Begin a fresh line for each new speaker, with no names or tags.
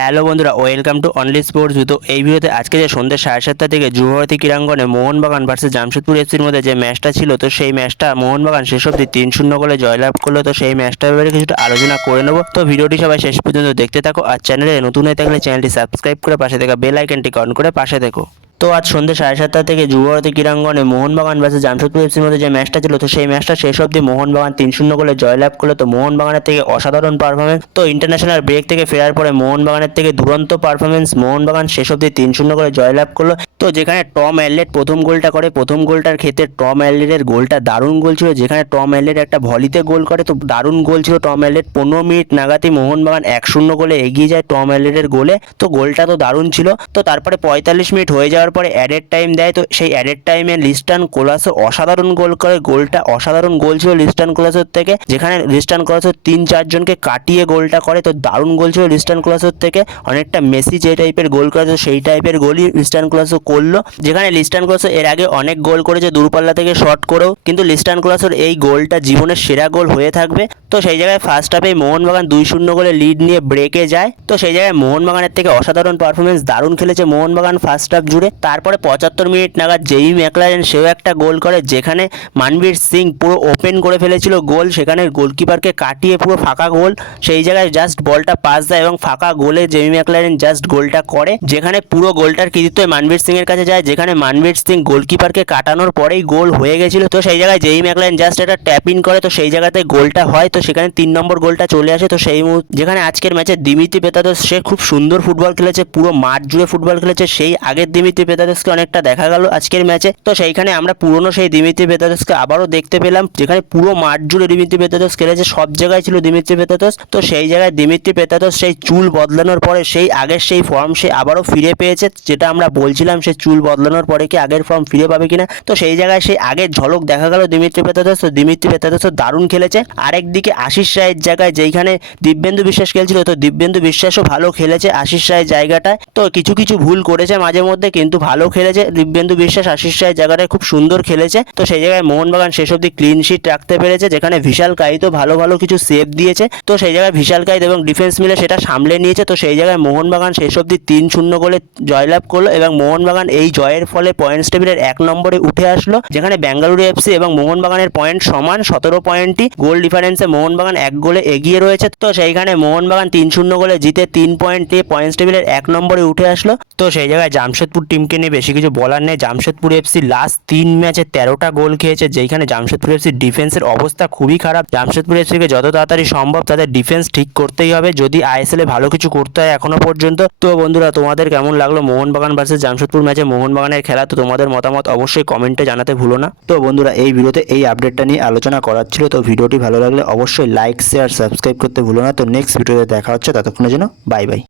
Hello বন্ধুরা, welcome to only sports জুতো এই ভিডিওতে আজকে যে সন্ধ্যে সাড়ে সাতটা থেকে যুবভারতী ক্রীড়াঙ্গনে মোহনবাগান ভার্সেস জামশেদপুর এফসির মধ্যে যে ম্যাচটা ছিল, তো সেই ম্যাচটা মোহনবাগান শেষ অবধি তিন শূন্য গোলে জয়লাভ করল, তো সেই ম্যাচটার ব্যাপারে কিছুটা আলোচনা করে নেব। তো ভিডিওটি সবাই শেষ পর্যন্ত দেখতে থাকো আর চ্যানেলে নতুন হয়ে থাকলে চ্যানেলটি সাবস্ক্রাইব করে পাশে থাকা বেল আইকনটি অন করে পাশে দেখো তো আজ সন্ধ্যে সাড়ে সাতটা থেকে যুবভারতী ক্রীড়াঙ্গনে মোহনবাগান ভার্সেস জামশেদপুর এফসির মধ্যে যে ম্যাচটা ছিল, তো সেই ম্যাচটা শেষ অবধি মোহনবাগান তিন শূন্য গোলে জয়লাভ করল। তো মোহনবাগানের থেকে অসাধারণ পারফরমেন্স তো ইন্টারন্যাশনাল ব্রেক থেকে ফেরার পরে মোহনবাগানের থেকে দুরন্ত পারফরমেন্স মোহনবাগান শেষ অবধি তিন শূন্য করে জয়লাভ করল। তো যেখানে টম অ্যালেট প্রথম গোলটা করে, প্রথম গোলটার ক্ষেত্রে টম অ্যালেটের গোলটা দারুণ গোল ছিল। যেখানে টম অ্যালেট একটা ভলিতে গোল করে, তো দারুণ গোল ছিল টম অ্যালেট পনেরো মিনিট নাগাদই মোহনবাগান এক শূন্য গোলে এগিয়ে যায় টম অ্যালেটের গোলে। তো গোলটা তো দারুণ ছিল। তো তারপরে পঁয়তাল্লিশ মিনিট হয়ে যাওয়ার পরে অ্যাডেড টাইম দেয়। তো সেই অ্যাডেড টাইমে লিস্টান কোলাসো অসাধারণ গোল করে। গোলটা অসাধারণ গোল ছিল লিস্টান কোলাসোর থেকে। যেখানে লিস্টান কোলাসো তিন চারজনকে কাটিয়ে গোলটা করে। তো দারুণ গোল ছিল লিস্টান কোলাসোর থেকে। অনেকটা মেসি যে টাইপের গোল করে তো সেই টাইপের গোলই লিস্টান কোলাসো করল। যেখানে লিস্টান কোলাসো এর আগে অনেক গোল করেছে দূরপাল্লা থেকে শট করেও। কিন্তু লিস্টান কোলাসোর এই গোলটা জীবনের সেরা গোল হয়ে থাকবে। তো সেই জায়গায় ফার্স্ট হাফে মোহনবাগান দুই শূন্য গোলে লিড নিয়ে ব্রেকে যায়। তো সেই জায়গায় মোহনবাগানের থেকে অসাধারণ পারফরমেন্স দারুণ খেলেছে মোহনবাগান ফার্স্ট হাফ জুড়ে। তারপরে পঁচাত্তর মিনিট নাগাদ জেই ম্যাকলারেন সেও একটা গোল করে যেখানে মানবীর সিং পুরো ওপেন করে ফেলেছিল গোল, সেখানে গোলকিপারকে কাটিয়ে পুরো ফাঁকা গোল। সেই জায়গায় জাস্ট বলটা পাস দেয় এবং ফাঁকা গোলে জেমি ম্যাকলারেন জাস্ট গোলটা করে, যেখানে পুরো গোলটার কৃতিত্ব মানবীর সিং এর কাছে যায়। যেখানে মানবীর সিং গোলকিপারকে কাটানোর পরেই গোল হয়ে গেছিল। তো সেই জায়গায় জেই ম্যাকলারেন জাস্ট একটা ট্যাপ ইন করে, তো সেই জায়গাতে গোলটা হয়। তো সেখানে তিন নম্বর গোলটা চলে আসে। তো সেই মুহূর্তে যেখানে আজকের ম্যাচে দিমিত্রি পেতাদোস সে খুব সুন্দর ফুটবল খেলেছে, পুরো মাঠ জুড়ে ফুটবল খেলেছে। সেই আগের দিমিত্রি পেতাদোসকে অনেকটা দেখা গেল আজকের ম্যাচে। তো সেইখানে আমরা পুরনো সেই দিমিত্রি পেতাদোসকে আবারও দেখতে পেলাম, যেখানে পুরো মাঠ জুড়ে দিমিত্রি পেতাদোস খেলেছে, সব জায়গায় ছিল দিমিত্রি পেতাদোস তো সেই জায়গায় দিমিত্রি পেতাদোস সেই চুল বদলানোর পরে সেই আগের সেই ফর্ম সে আবারও ফিরে পেয়েছে, যেটা আমরা বলছিলাম সে চুল বদলানোর পরে কি আগের ফর্ম ফিরে পাবে কিনা। তো সেই জায়গায় সেই আগের ঝলক দেখা গেল দিমিত্রি পেতাদোস তো দিমিত্রি পেতাদোস দারুণ খেলেছে। আরেকদিকে আশিস রায়ের জায়গায় যেইখানে দিব্যেন্দু বিশ্বাস খেলছিল, তো দিব্যেন্দু বিশ্বাসও ভালো খেলেছে আশিস রায়ের জায়গাটায়। তো কিছু কিছু ভুল করেছে মাঝে মধ্যে কিন্তু ভালো খেলেছে, দিব্যেন্দু বিশ্বাস, আশিস রায়ের জায়গাটায় খুব সুন্দর খেলেছে। তো সেই জায়গায় মোহনবাগান শেষ অব্দি ক্লিন শিট রাখতে পেরেছে, যেখানে বিশাল কাইতো ভালো ভালো কিছু সেভ দিয়েছে। তো সেই জায়গায় বিশাল কাইত এবং ডিফেন্স মিলে সেটা সামলে নিয়েছে। তো সেই জায়গায় মোহনবাগান শেষ অব্দি তিন শূন্য গোলে জয়লাভ করল এবং মোহনবাগান এই জয়ের ফলে পয়েন্টস টেবিলের এক নম্বরে উঠে আসলো, যেখানে বেঙ্গালুরু এফসি এবং মোহনবাগানের পয়েন্ট সমান সতেরো পয়েন্টই গোল ডিফারেন্সে মোহনবাগান এক গোলে এগিয়ে রয়েছে। তো সেইখানে মোহনবাগান তিন শূন্য গোলে জিতে তিন পয়েন্ট নিয়ে পয়েন্টস টেবিলের এক নম্বরে উঠে আসলো। তো সেই জায়গায় জামশেদপুর টিমকে নিয়ে বেশি কিছু বলার নেই। জামশেদপুর এফসি লাস্ট তিন ম্যাচে তেরোটা গোল খেয়েছে যেখানে জামশেদপুর এফসি ডিফেন্সের অবস্থা খুবই খারাপ। জামশেদপুর এফসিকে যত তাড়াতাড়ি সম্ভব তাদের ডিফেন্স ঠিক করতেই হবে। যদি আইএসএল ভালো কিছু করতে হয় এখনও পর্যন্ত। তো বন্ধুরা, তোমাদের কেমন লাগল মোহনবাগান ভার্সেস জামশেদপুর ম্যাচে মোহনবাগানের খেলা? তো তোমাদের মতামত অবশ্যই কমেন্টে জানাতে ভুলো না। তো বন্ধুরা, এই ভিডিওতে এই আপডেটটা নিয়ে আলোচনা করার ছিল। তো ভিডিওটি ভালো লাগলে অবশ্যই লাইক শেয়ার সাবস্ক্রাইব করতে ভুলো না। তো নেক্সট ভিডিওতে দেখা হচ্ছে। ততক্ষণের জন্য বাই বাই